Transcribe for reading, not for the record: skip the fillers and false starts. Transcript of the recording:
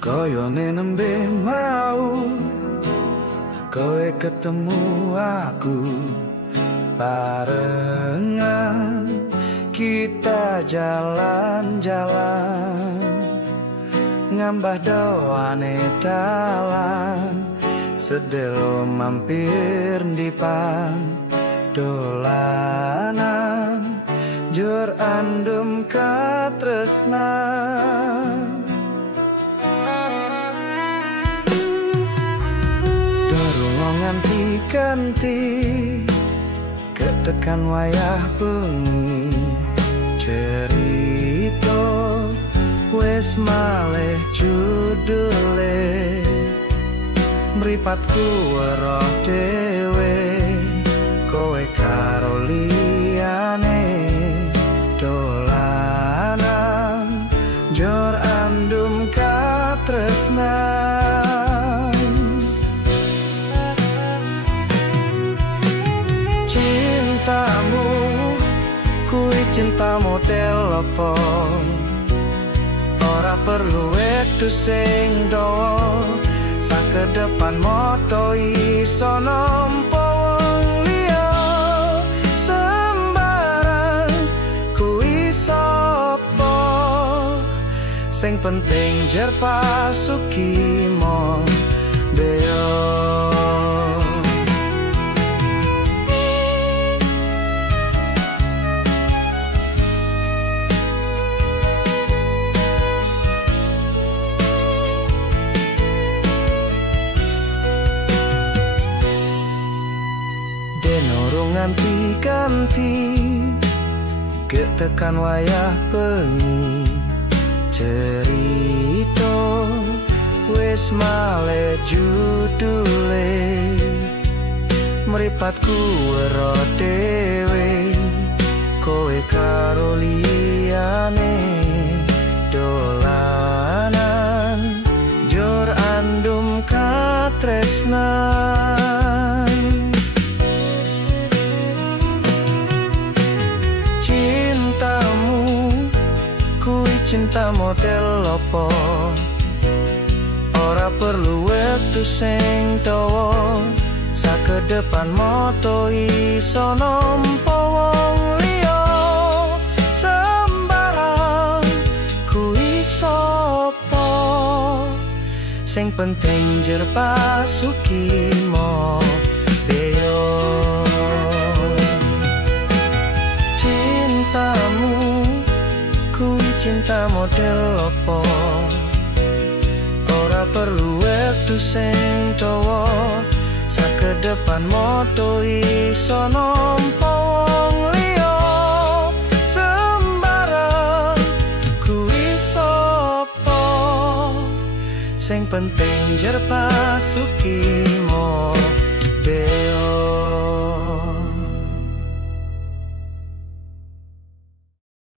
Koyone nembe mau kowe ketemu aku barengan kita jalan-jalan ngambah doane dalan sedelo mampir dipan dolanan jur andum katresnan ganti ketekan wayah bengi cerita wes malih judule mripatku weruh dhewe kowe karo liyane dolanan jor andum katresnan cintamu kuwi cinta model apa ora perlu wektu sing dawa sakedepan moto iso nampa wong liya sembarang kuwi sapa sing penting jer pasuki mo beo ganti-ganti ketekan wayah bengi cerita wis malih judule mripatku weruh dhewe kowe karo liyane dolanan jur andum katresnan cinta model apa ora perlu wektu sing dawa sakedepan moto iso nampa wong liya sembarang kuwi sapa sing penting jer pasuki mo beyo cintamu cinta model apa ora perlu wektu sing dawa sakedepan moto iso nampa wong liya sembarang kuwi sapa sing penting jer pasuki mo